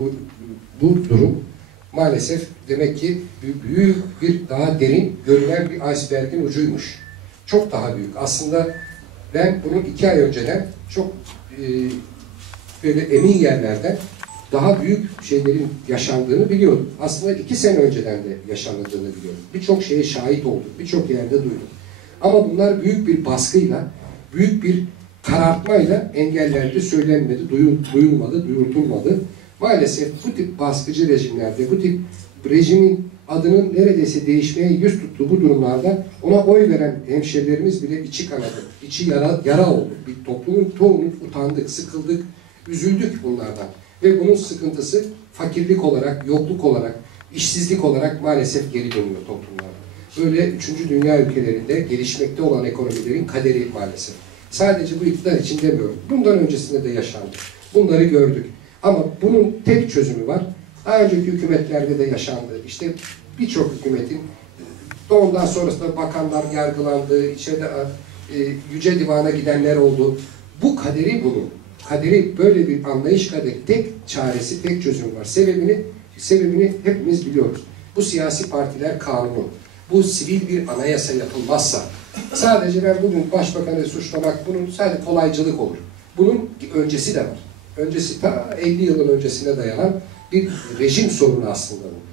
bu, bu durum maalesef demek ki bü- büyük bir daha derin görünen bir iceberg'in ucuymuş. Çok daha büyük. Aslında ben bunu iki ay önceden çok e, böyle emin yerlerden daha büyük şeylerin yaşandığını biliyordum. Aslında iki sene önceden de yaşanıldığını biliyordum. Birçok şeye şahit olduk, birçok yerde duydum. Ama bunlar büyük bir baskıyla, büyük bir karartmayla engellendi, söylenmedi, duyul- duyulmadı, duyurtulmadı. Maalesef bu tip baskıcı rejimlerde, bu tip rejimin adının neredeyse değişmeye yüz tuttuğu bu durumlarda ona oy veren hemşerilerimiz bile içi kanadı, içi yara, yara oldu. Bir toplumun çoğunun utandık, sıkıldık, üzüldük bunlardan. Ve bunun sıkıntısı fakirlik olarak, yokluk olarak, işsizlik olarak maalesef geri dönüyor toplumlarda. Böyle üçüncü dünya ülkelerinde gelişmekte olan ekonomilerin kaderi maalesef. Sadece bu iktidar için demiyorum. Bundan öncesinde de yaşandı. Bunları gördük. Ama bunun tek çözümü var. Daha önceki hükümetlerde de yaşandı. İşte birçok hükümetin ondan sonrasında bakanlar yargılandı, içeride e, yüce divana gidenler oldu. Bu kaderi bunun. Kaderi böyle bir anlayış kaderi. Tek çaresi, tek çözümü var. Sebebini sebebini hepimiz biliyoruz. Bu siyasi partiler kanunu. Bu sivil bir anayasa yapılmazsa sadece ben bugün başbakanı suçlamak bunun sadece kolaycılık olur. Bunun öncesi de var. Öncesi ta 50 yılın öncesine dayanan bir rejim sorunu aslında bu.